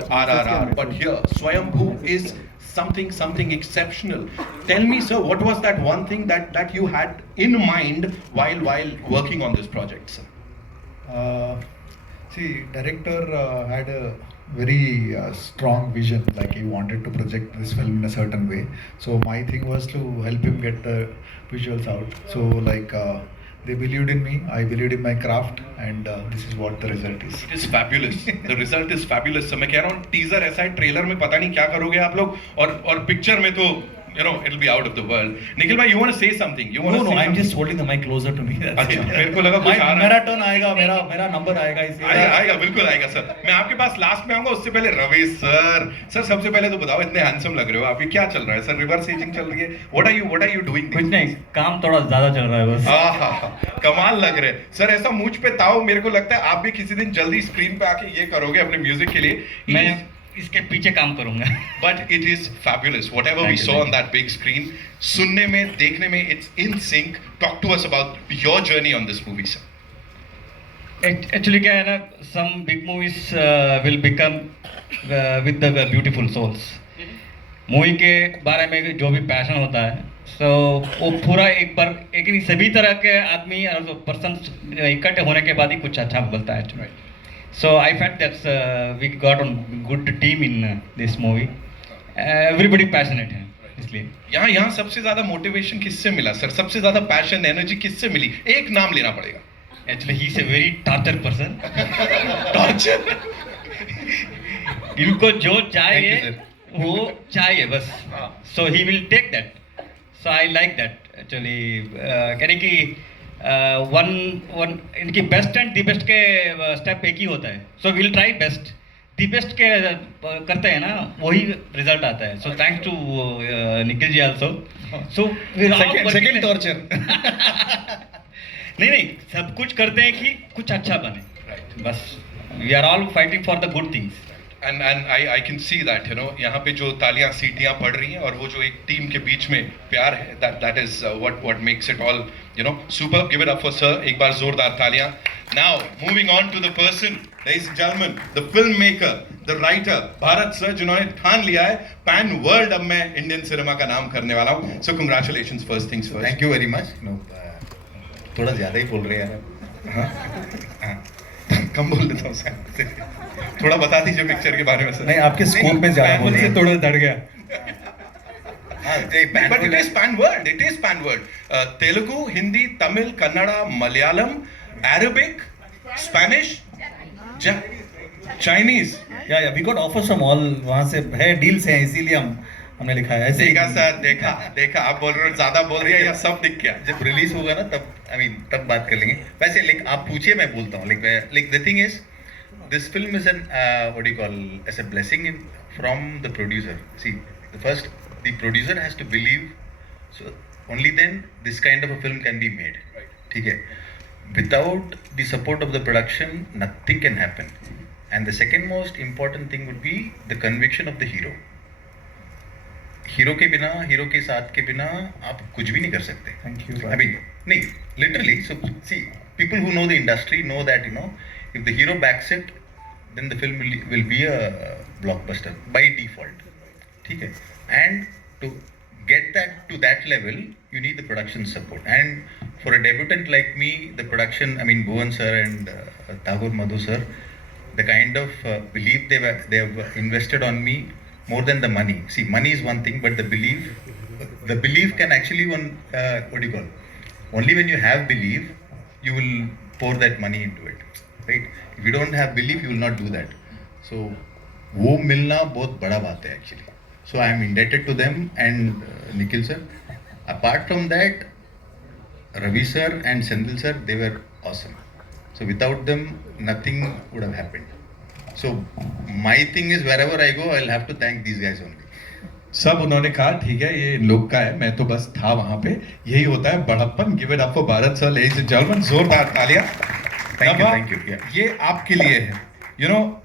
about RRR, but here Swayambhu is something exceptional. Tell me, sir, what was that one thing that you had in mind while working on this project, sir? See, director had a very strong vision, like he wanted to project this film in a certain way. So my thing was to help him get the visuals out. So like they believed in me, I believed in my craft, and this is what the result is. It is fabulous. The result is fabulous. So मैं कह रहा हूँ teaser ऐसा है, trailer में पता नहीं क्या करोगे आप लोग, और पिक्चर में तो it'll be out of the world. Nikhil bhai, you want to say something? You want No, to say I'm something? just holding the mic closer to me. अच्छा, मेरे को लगा कुछ आ रहा है. मेरा टर्न आएगा, मेरा नंबर आएगा इसलिए. आएगा बिल्कुल आएगा सर. मैं आपके पास लास्ट में आऊंगा, उससे पहले रवि सर सबसे पहले तो बताओ, इतने हैंडसम लग रहे हो आप, ये क्या चल रहा है सर? रिवर्स एजिंग चल रही है? What are you doing? कुछ नहीं, काम थोड़ा ज्यादा चल रहा है बस. हाँ, कमाल लग रहे हैं सर. ऐसा मुझ पे ताओ, मेरे को लगता है आप भी किसी दिन जल्दी स्क्रीन पे आके ये करोगे अपने म्यूजिक के लिए. मैं इसके पीछे काम करूंगा. But it is fabulous. Whatever we saw on that big screen, सुनने में, देखने में, it's in sync. Talk to us about your journey on this movie, sir. Actually क्या है ना, some big movies will become with the beautiful souls. Movie के बारे में जो भी पैशन होता है, so वो पूरा एक नहीं, सभी तरह के आदमी और पर्सन इकट्ठे होने के बाद ही कुछ अच्छा बनता है. Right. So I felt that we got on good team in this movie. Everybody passionate है, इसलिए. यहाँ सबसे ज्यादा मोटिवेशन किससे मिला सर? सबसे ज्यादा पैशन, एनर्जी किससे मिली? एक नाम लेना पड़ेगा. Actually he is a very torture person. Torture. इनको जो चाहिए वो चाहिए बस. So he will take that. So I like that actually. कहने की वन इनकी बेस्ट एंड दी बेस्ट के स्टेप एक ही होता है. So will try best. The best के करते हैं ना, वही रिजल्ट आता है. So thanks to Nikhil ji also. So second torture. नहीं, सब कुछ करते हैं कि कुछ अच्छा बने. बस we are all fighting for the good things. And I can see that, यहाँ पे जो तालियां सीटियां पड़ रही हैं और वो जो एक टीम के बीच में प्यार है, that is what makes it all super. Give it up for sir. एक बार जोरदार तालियां. Now moving on to the person, ladies and gentlemen, the filmmaker, the writer, Bharat sir, जिन्होंने ठान लिया है पैन वर्ल्ड अब मैं इंडियन सिनेमा का नाम करने वाला हूँ. So congratulations, first things first. Thank you very much. थोड़ा ज़्यादा ही बोल रहे हैं यार. कम बोल देता हूँ सर. थोड़ा बता दीजिए पिक्चर के बारे में सर. नहीं, आपके स्कोप में ज्यादा बोल रहे हैं. थोड़ा डर गया. But it is pan world. It is pan world. Telugu, Hindi, Tamil, Kannada, Malayalam, Arabic, Spanish, Chinese. या we got offers from all. वहाँ से है, डील्स हैं, इसीलिए हमने लिखा है ऐसे. देखा सर, देखा आप बोल रहे हो ज्यादा बोल रही है या सब दिख गया? जब रिलीज होगा ना तब बात कर लेंगे. वैसे लाइक आप पूछिए, मैं बोलता हूँ. Like the thing is, this film is an what do you call, as a blessing from the producer. See, the producer has to believe, so only then this kind of a film can be made. ठीक है. Without the support of the production, nothing can happen. And the second most important thing would be the conviction of the hero. Hero के बिना, hero के साथ के बिना आप कुछ भी नहीं कर सकते. Thank you. I mean, नहीं, literally. So see, people who know the industry know that if the hero backs it, then the film will be a blockbuster by default. ठीक है. And to get that to that level, you need the production support. And for a debutant like me, the production, Bhuvan sir and Tagore Madhu sir, the kind of belief they have invested on me, more than the money. See, money is one thing, but the belief can actually what do you call? Only when you have belief, you will pour that money into it, right? If you don't have belief, you will not do that. So, वो मिलना बहुत बड़ा बात है actually. So I am indebted to them and Nikhil sir. Apart from that, Ravi sir and Sendil sir, they were awesome. So without them, nothing would have happened. So my thing is, wherever I go, I'll have to thank these guys only. सब उन्होंने कहा ठीक है, ये इन लोग का है, मैं तो बस था वहां पे. यही होता है बड़प्पन. Give it up for Bharat sir, ladies and gentleman. जोरदार तालियां. Thank you. Yeah. ये आपके लिए है.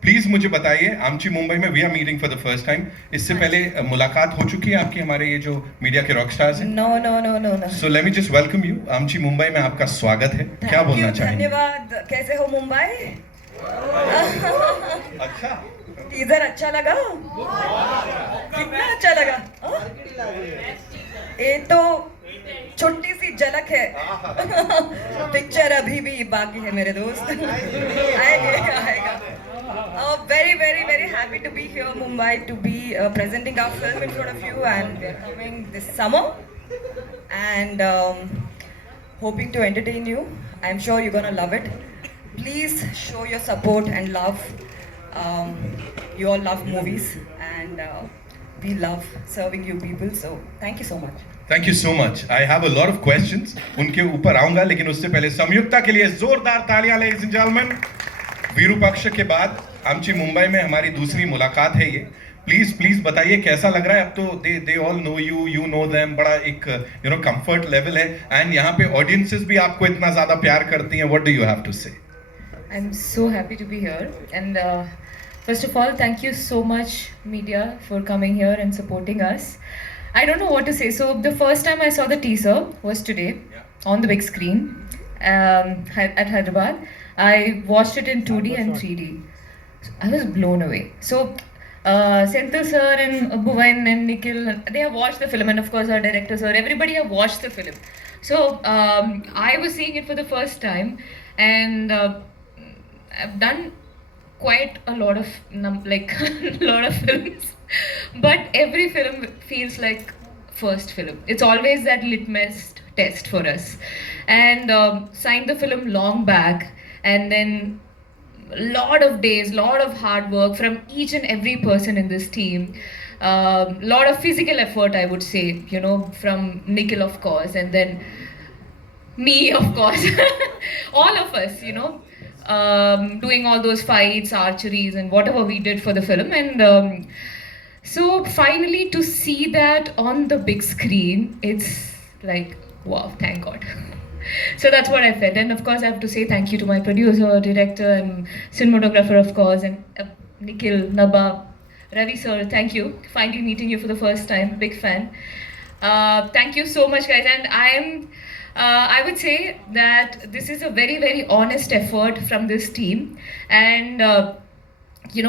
प्लीज मुझे बताइए, आमची मुंबई में we are meeting for the first time. इससे पहले मुलाकात हो चुकी है आपकी हमारे ये जो मीडिया के रॉक स्टार्स हैं? No. So let me just welcome you. आमची मुंबई में आपका स्वागत है. क्या बोलना चाहेंगे? धन्यवाद. कैसे हो मुंबई? अच्छा, टीजर अच्छा लगा? कितना अच्छा लगा? हाँ? ये तो छोटी सी झलक है। पिक्चर अभी भी बाकी है मेरे दोस्त। आएगा आएगा। Very very very happy to be here Mumbai to be presenting our film in front of you, and we are coming this summer and hoping to entertain you. I'm sure you're gonna love it. Please show your support and love. You all love movies, and we love serving you people. So thank you so much. Thank you so much I have a lot of questions उनके ऊपर आऊंगा, लेकिन उससे पहले संयुक्ता के लिए जोरदार तालियां लेडीज एंड जेंटलमैन। विरूपाक्ष के बाद आमची मुंबई में हमारी दूसरी मुलाकात है ये। प्लीज प्लीज बताइए कैसा लग रहा है? अब तो they all know you, you know them, बड़ा एक कंफर्ट लेवल है, एंड यहाँ पे ऑडियंसेस भी आपको इतना ज्यादा प्यार करती हैं। What do you have to say? I'm so happy to be here, and first of all, thank you so much, media, for coming here and supporting us. I don't know what to say. So the first time I saw the teaser was today on the big screen at Hyderabad. I watched it in 2D and 3D. I was blown away. So Senthil sir and Bhuvan and Nikhil, they have watched the film, and of course our director sir, everybody have watched the film. So I was seeing it for the first time, and I've done quite a lot of lot of films, but every film feels like first film. It's always that litmus test for us, and signed the film long back, and then lot of days, lot of hard work from each and every person in this team, lot of physical effort, I would say, from Nikhil of course, and then me of course, all of us, doing all those fights, archeries, and whatever we did for the film. And so finally to see that on the big screen, it's like, wow, thank God. So that's what I felt. And of course I have to say thank you to my producer, director, and cinematographer of course, and Nikhil, Nabha, Ravi sir, thank you. Finally meeting you for the first time, big fan. Thank you so much guys, and I would say that this is a very very honest effort from this team, and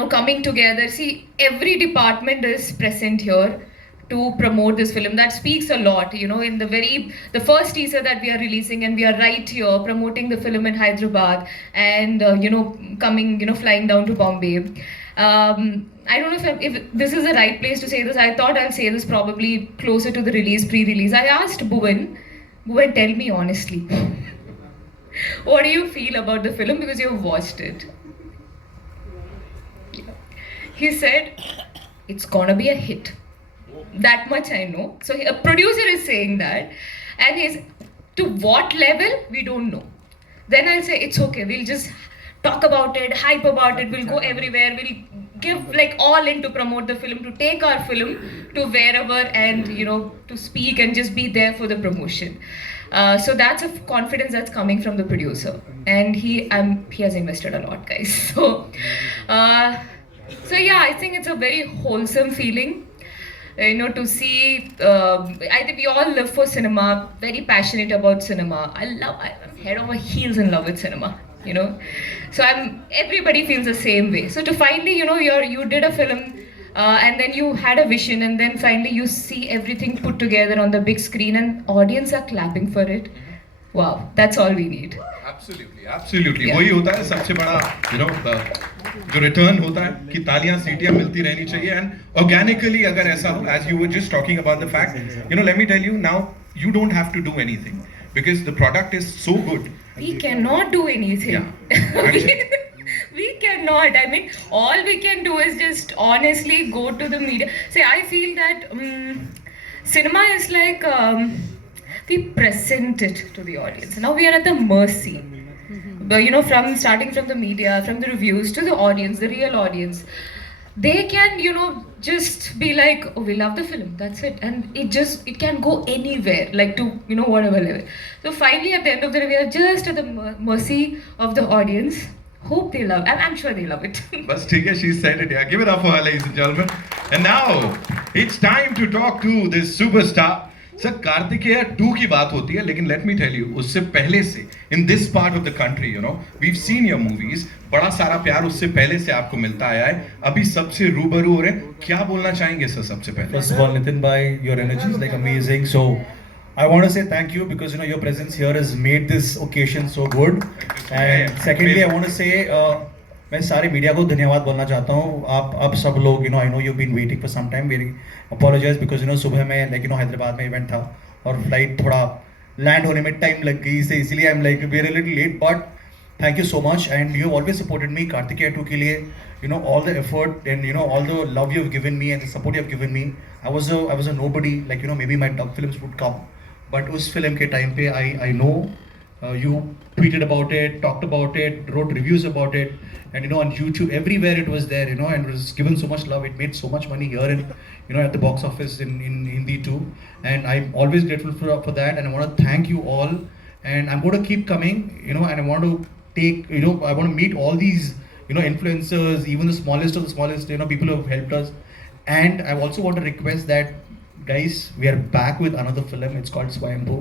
coming together. See, every department is present here to promote this film. That speaks a lot, in the first teaser that we are releasing, and we are right here promoting the film in Hyderabad, and coming, flying down to Bombay. I don't know if this is the right place to say this. I thought I'll say this probably closer to the release, pre-release. I asked Bhuvan, tell me honestly, what do you feel about the film, because you've watched it? He said, it's gonna be a hit. That much I know. So a producer is saying that, and he's, to what level, we don't know. Then I'll say, it's okay, we'll just talk about it, hype about it, we'll go everywhere, we'll give like all in to promote the film, to take our film to wherever, and to speak and just be there for the promotion. So that's a confidence that's coming from the producer, and he has invested a lot, guys. So yeah, I think it's a very wholesome feeling, to see. I think we all live for cinema, very passionate about cinema. I'm head over heels in love with cinema, so everybody feels the same way. So to finally, you did a film, and then you had a vision, and then finally you see everything put together on the big screen, and audience are clapping for it. Wow, that's all we need. Absolutely. वही होता है सबसे बड़ा जो return होता है, कि तालियां सीटियां मिलती रहनी चाहिए, and organically अगर ऐसा हो, as you were just talking about the fact, let me tell you now, you don't have to do anything because the product is so good. We cannot do anything. Yeah. We cannot. I mean, all we can do is just honestly go to the media. See, I feel that cinema is like we present it to the audience. Now we are at the mercy. But from starting from the media, from the reviews to the audience, the real audience, they can just be like, oh, we love the film, that's it, and it can go anywhere, like to whatever level. So finally at the end of the day, we are just at the mercy of the audience. Hope they love, and I'm sure they love it. Bas theek hai, she said it. Yeah, give it up for her, ladies and gentlemen. And now it's time to talk to this superstar. Sir Kartikeya 2 की बात होती है, लेकिन let me tell you, उससे पहले से in this part of the country, you know, we have seen your movies, बड़ा सारा प्यार उससे पहले से आपको मिलता आया है, अभी सबसे रूबरू हो रहे हैं, क्या बोलना चाहेंगे सर सबसे पहले? First of all, Nitin bhai, your energy is like amazing. So I want to say thank you because your presence here has made this occasion so good. And secondly, I want to say मैं सारे media को धन्यवाद बोलना चाहता हूँ. आप सब लोग I know you been waiting for some time. Very apologize because सुबह में हैदराबाद में इवेंट था और फ्लाइट थोड़ा लैंड होने में टाइम लग गई, से इसीलिए I am like very little late. But thank you so much and you always supported me. Karthikeya 2 के लिए all the effort and all the love you have given me and the support you have given me. I was a nobody, like maybe my dub films would come, but उस film के time पे I know you tweeted about it, talked about it, wrote reviews about it, and on YouTube everywhere it was there, and it was given so much love. It made so much money here in at the box office in Hindi too, and I'm always grateful for that, and I want to thank you all, and I'm going to keep coming, and I want to take, I want to meet all these influencers, even the smallest of the smallest, people who have helped us. And I also want to request that, guys, we are back with another film. It's called Swayambhu,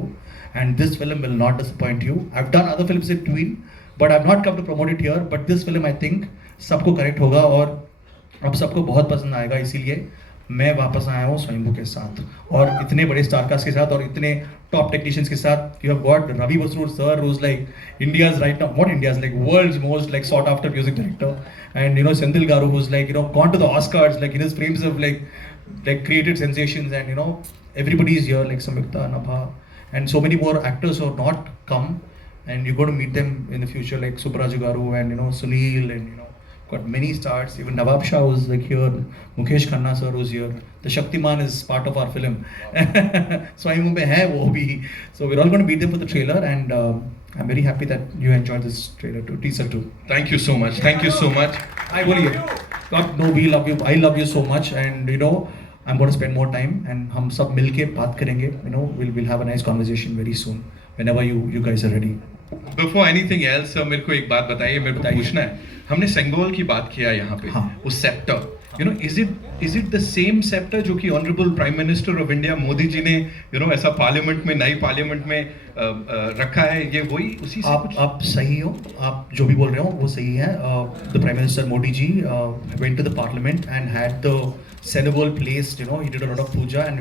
and this film will not disappoint you. I've done other films in between, but I've not come to promote it here. But this film, I think, सबको correct होगा और अब सबको बहुत पसंद आएगा. इसीलिए मैं वापस आया हूँ स्वयंभू के साथ और इतने बड़े स्टार कास्ट के साथ और इतने टॉप टेक्नीशियंस के साथ. You have got Ravi Basroor sir, who's like India's right now, not India's, like world's most like sought after music director, and Senthil Garu, who's like gone to the Oscars, like his films have like created sensations, and everybody is here, like Samyukta, Nabha, and so many more actors who have not come, and you're going to meet them in the future, like Subraj Garu and Sunil, and got many stars. Even Nawab Shah was like here, Mukesh Khanna sir was here. The Shaktiman is part of our film. Swayambhu mein hai wo bhi. So we're all going to meet them for the trailer, and I'm very happy that you enjoyed this trailer too, teaser too. Thank you so much. Thank you so much. I will. God, no, we love you. I love you so much, and I'm going to spend more time, and हम सब मिलके बात करेंगे. We'll have a nice conversation very soon. Whenever you guys are ready. Before anything else, मेरे को एक बात बताइए, मेरे को पूछना है. हमने सेंगोल की बात किया यहाँ पे, हाँ. उस sceptre, is it the same scepter जो कि honourable prime minister of India Modi ji ने ऐसा पार्लियामेंट में, नई पार्लियामेंट में रखा है, ये वही उसी से आप सही हो, आप जो भी बोल रहे हो वो सही है. The Prime Minister Modi ji went to the parliament and had the Senegol placed, he did a lot of puja, and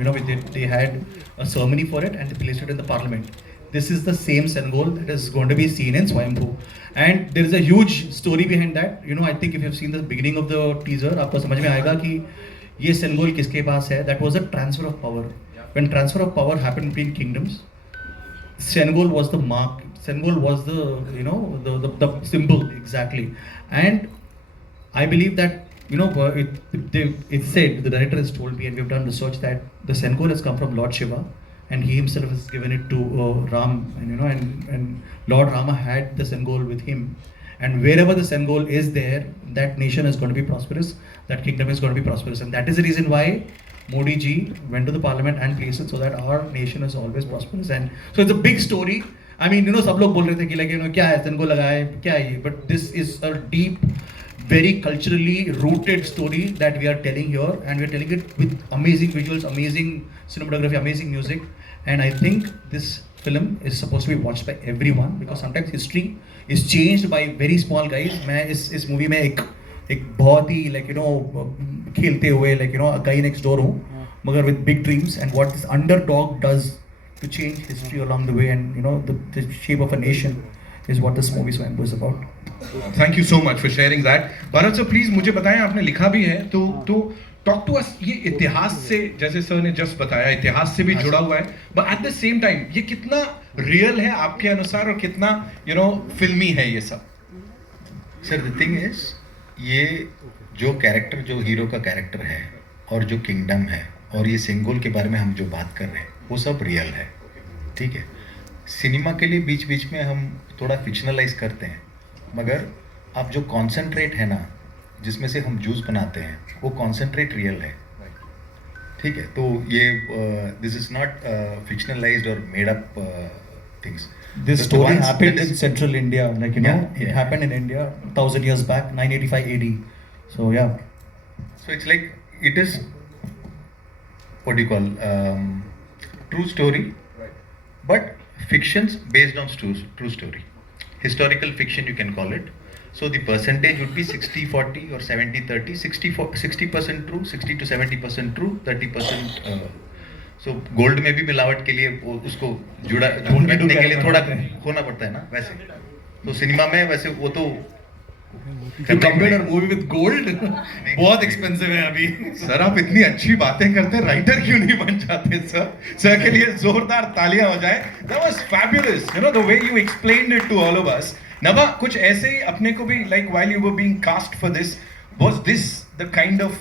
they had a ceremony for it and they placed it in the parliament. This is the same Senegol that is going to be seen in Swayambhu, and there is a huge story behind that. I think if you have seen the beginning of the teaser, आपको समझ में आएगा कि ये Senegol किसके पास है. That was a transfer of power. When transfer of power happened between kingdoms, Senegol was the mark. Senegol was the the symbol exactly, and I believe that it said, the director has told me, and we've done research, that the Senegol has come from Lord Shiva, and he himself has given it to Ram, and Lord Rama had the Senegol with him, and wherever the Senegol is there, that nation is going to be prosperous, that kingdom is going to be prosperous, and that is the reason why Modi ji went to the parliament and placed it so that our nation is always prosperous. And so it's a big story. I mean, सब लोग बोल रहे थे कि like क्या है Senegol लगा है, क्या है ये, but this is a deep, very culturally rooted story that we are telling here, and we are telling it with amazing visuals, amazing cinematography, amazing music, and I think this film is supposed to be watched by everyone, because sometimes history is changed by very small guys. मैं इस movie में एक बहुत ही खेलते हुए a guy next door हूँ, मगर with big dreams, and what this underdog does to change history along the way, and the shape of a nation is what this movie Swayambhu is about. Thank you so much for sharing that. Bharat sir please मुझे बताएं, आपने लिखा भी है तो talk to us. ये इतिहास से, जैसे सर ने जस्ट बताया, इतिहास से भी जुड़ा हुआ है, but at the same time ये कितना रियल है आपके अनुसार और कितना फिल्मी है ये सब? सर द थिंग इज, ये जो कैरेक्टर, जो हीरो का कैरेक्टर है और जो किंगडम है और ये सेंगोल के बारे में हम जो बात कर रहे हैं, वो सब रियल है. ठीक है, सिनेमा के लिए बीच बीच में हम थोड़ा फिक्शनलाइज करते हैं, मगर आप जो कॉन्सेंट्रेट है ना, जिसमें से हम जूस बनाते हैं, वो कॉन्सेंट्रेट रियल है. ठीक है, तो ये दिस इज नॉट फिक्शनलाइज्ड और made up things. This story happened in central India, it happened in India 1000 years back, 985 AD. So yeah. So it's like, it is, what do you call, true story, but fictions based on true story. Historical fiction, you can call it. So the percentage would be 60-40 or 70-30. 60% true, 60 to 70% true, 30%. So gold में भी मिलावट के लिए उसको जुड़ा रखने के लिए थोड़ा खोना पड़ता है ना, वैसे तो सिनेमा में वैसे वो तो कंपेयर मूवी विद गोल्ड बहुत एक्सपेंसिव है अभी। सर आप इतनी अच्छी बातें करते हैं, राइटर क्यों नहीं बन जाते सर? सर के लिए जोरदार तालियां हो जाए। That was fabulous, you know, the way you explained it to all of us. नवा कुछ ऐसे ही अपने को भी, like while you were being cast for this, was this the kind of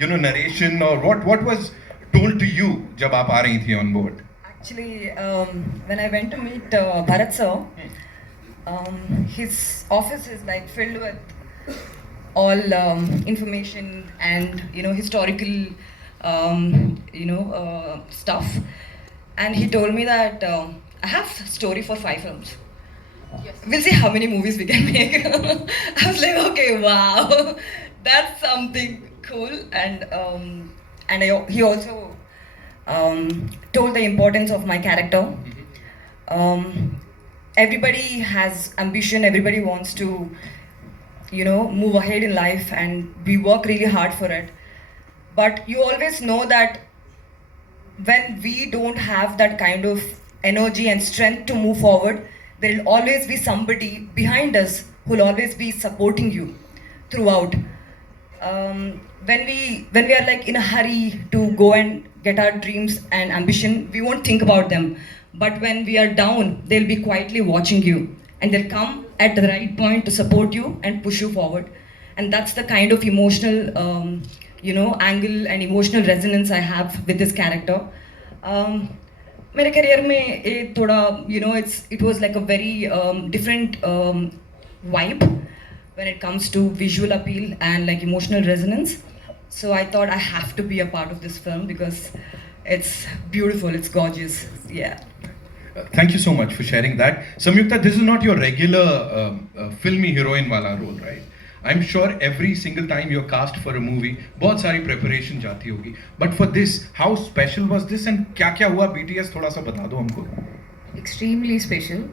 narration or what was told to you जब आप आ रही थी on board? Actually, when I went to meet Bharat sir, his office is like filled with all information and historical stuff, and he told me that I have story for 5 films. Yes. We'll see how many movies we can make. I was like, okay, wow, that's something cool, and he also told the importance of my character. Everybody has ambition, everybody wants to move ahead in life, and we work really hard for it, but you always know that when we don't have that kind of energy and strength to move forward, there will always be somebody behind us who will always be supporting you throughout. When we are like in a hurry to go and get our dreams and ambition, we won't think about them. But when we are down, they'll be quietly watching you, and they'll come at the right point to support you and push you forward. And that's the kind of emotional, angle and emotional resonance I have with this character. मेरे career में ये थोड़ा, it was like a very different vibe when it comes to visual appeal and like emotional resonance. So I thought I have to be a part of this film because it's beautiful, it's gorgeous, yeah. Thank you so much for sharing that. Samyukta, this is not your regular filmy heroine wala role, right? I'm sure every single time you're cast for a movie, बहुत सारी preparation जाती होगी. But for this, how special was this and क्या हुआ BTS थोड़ा सा बता दो हमको. Extremely special.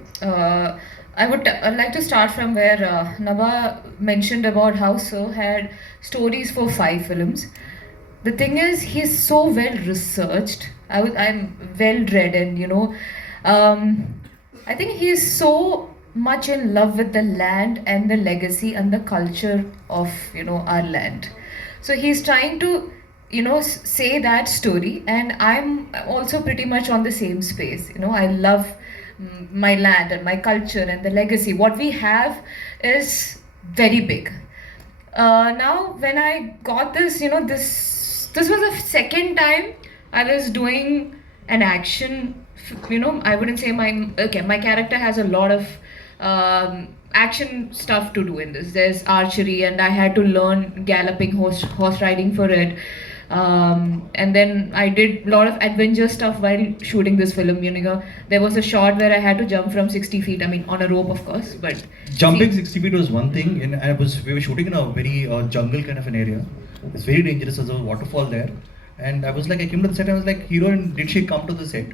I would like to start from where Naba mentioned about how Sir had stories for 5 films. The thing is, he's so well researched. I'm well read, and I think he's so much in love with the land and the legacy and the culture of our land. So he's trying to say that story, and I'm also pretty much on the same space. I love my land and my culture and the legacy. What we have is very big. Now when I got this, this was the second time I was doing an action. I wouldn't say my character has a lot of action stuff to do in this. There's archery, and I had to learn galloping horse riding for it. And then I did a lot of adventure stuff while shooting this film. There was a shot where I had to jump from 60 feet. I mean, on a rope, of course, but jumping 60 feet was one thing, and we were shooting in a very jungle kind of an area. It's very dangerous. There's a waterfall there, and I came to the set. I was like, heroine, did she come to the set?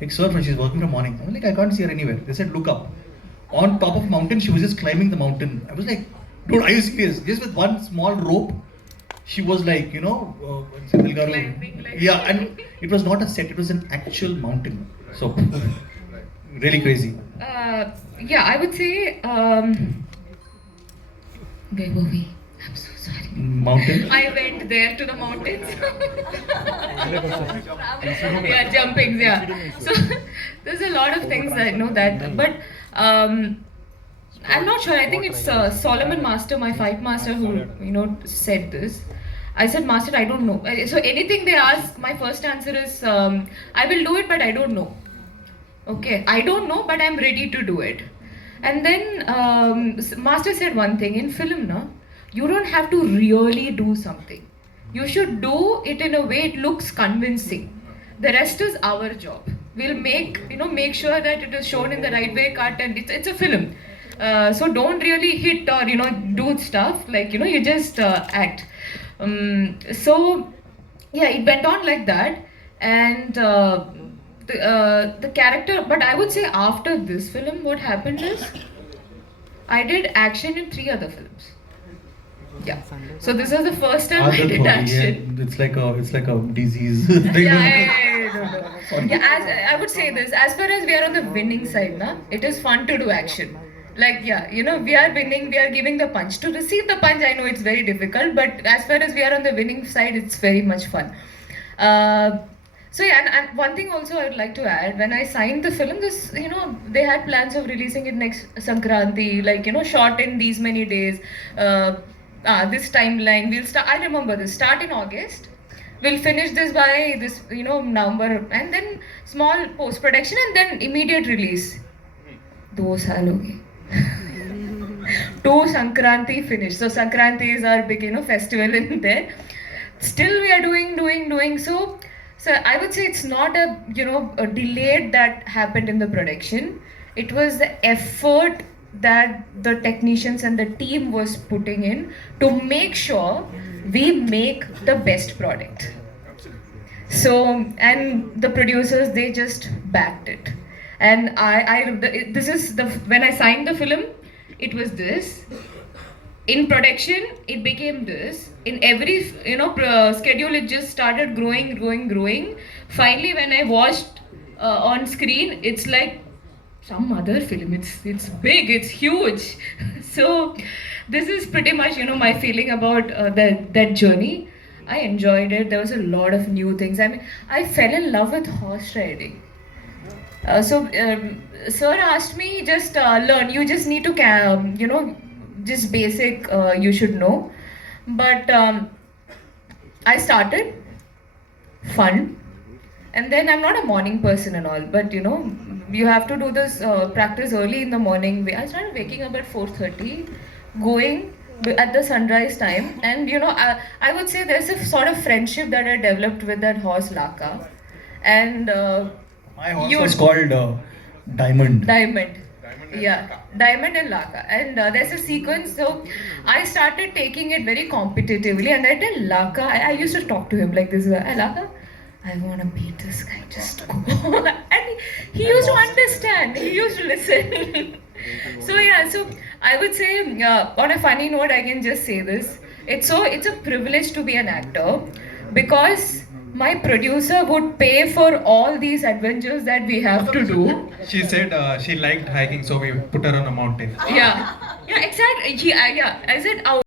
Like, sir, she's working from morning. I was like, I can't see her anywhere. They said, look up. On top of mountain, she was just climbing the mountain. I was like, dude, are you serious? Just with one small rope, she was like, climbing, yeah, and it was not a set, it was an actual mountain. So, really crazy. Yeah, I would say, where were we? I'm so sorry. Mountain? I went there to the mountains. Yeah, jumping, yeah. So there's a lot of things I know that, but I'm not sure. I think it's Solomon Master, my fight master, who said this. I said, Master, I don't know. So anything they ask, my first answer is, I will do it, but I don't know. Okay, I don't know, but I'm ready to do it. And then Master said one thing, in film, no, you don't have to really do something. You should do it in a way it looks convincing. The rest is our job. We'll make sure that it is shown in the right way, cut, and it's a film. So don't really hit or do stuff like you just act. So yeah, it went on like that, and the character. But I would say after this film, what happened is I did action in 3 other films. Yeah. So this was the first time I Adat did Hogi, action. yeah, it's like a disease. Yeah, as I would say this, as far as we are on the winning side, na, it is fun to do action. Like, yeah, you know, we are winning, we are giving the punch. To receive the punch, I know it's very difficult, but as far as we are on the winning side, it's very much fun. So yeah, and one thing also I would like to add, when I signed the film, this, you know, they had plans of releasing it next Sankranti, like, you know, shot in these many days, this timeline, we'll start, I remember this, start in August, we'll finish this by this, you know, November, and then small post-production and then immediate release. 2 saal ho gaye. 2 Sankranti finished. So Sankranti is our big, you know, festival in there. Still we are doing. So I would say it's not a, you know, a delayed that happened in the production. It was the effort that the technicians and the team was putting in to make sure we make the best product. So, and the producers, they just backed it. And this is the, when I signed the film, it was this. In production, it became this. In every, you know, schedule, it just started growing. Finally, when I watched on screen, it's like some other film. It's big, it's huge. So this is pretty much, you know, my feeling about that journey. I enjoyed it. There was a lot of new things. I mean, I fell in love with horse riding. Sir asked me, just learn. You just need to, you know, just basic you should know. But I started, fun. And then I'm not a morning person and all, but you know, you have to do this practice early in the morning. I started waking up at 4:30, going at the sunrise time. And you know, I would say there's a sort of friendship that I developed with that horse Laka. And My horse was called Diamond. Yeah, Diamond and Laka. And there's a sequence, so I started taking it very competitively. And I tell Laka, I used to talk to him like this, hey, Laka, I want to beat this guy, just go. And he used to understand, he used to listen. So yeah, so I would say on a funny note, I can just say this. It's a privilege to be an actor because my producer would pay for all these adventures that we have to do. She said she liked hiking, so we put her on a mountain. Yeah, exactly. I said,